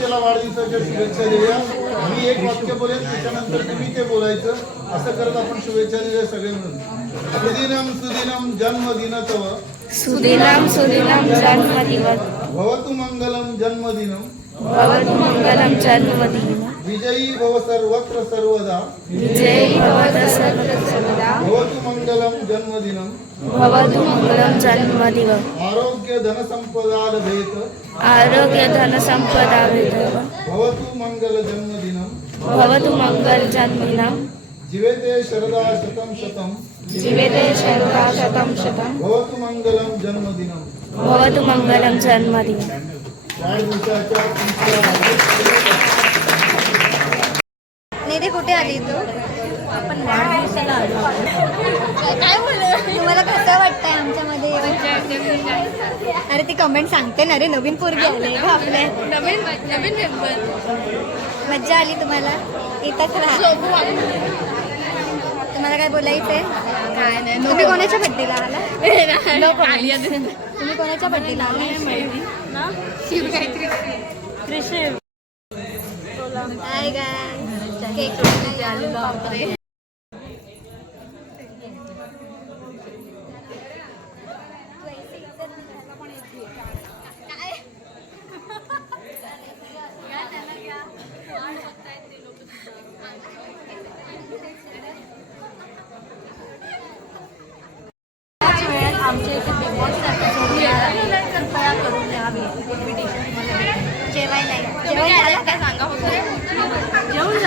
त्याला वाढदिवसाच्या शुभेच्छा देऊया मी एक वाक्य बोलेन त्याच्यानंतर तुम्ही ते बोलायचं. असं करत आपण शुभेच्छा देऊया सगळे मिळून सुदिनम सुदिनम जन्मदिन सुदिनम सुदिनम जन्मदिवस. भवतु मंगलम जन्मदिनम भवतु मंगलम जन्मदिन विजयी भव सर्वत्र सर्वदा विजयी भवत सर्वदा भवतु मंगलम जन्मदिनम भवतु मंगलम जन्मदिवस आरोग्य धनसंपदा लभेत आरोग्य धन संपदा विभव भवतु मंगल जन्मदिनम भवतु मंगल जन्मिनम जीवेते शरदा शतम शतम। जीवेते शर्वा शतम शतम। भवतु मंगलम जन्मदिनम। भवतु मंगलम जन्मदिन वाढदिवसाच्या तुमच्या नेते कुठे आली तू? आपण वाढदिवसाला आलो. काय बोल? तुम्हाला कसं वाटतंय आमच्यामध्ये? अरे ती कमेंट सांगते ना रे नवीन पोरगी आले का आपल्या. नवीन नवीन मेंबर मज्जा आली तुम्हाला? इथंच राहा. तुम्हाला काय बोलायचंय? काय नाही तुम्ही कोणाच्या बड्डेला आला? तुम्ही कोणाच्या बड्डेला आला? शिव काहीतरी गाय केक आमच्या इथे बिग बॉस कृपया करून यावे इन्व्हिटेशन जेवायला जेवण झालं? काय सांगा होतं जेवण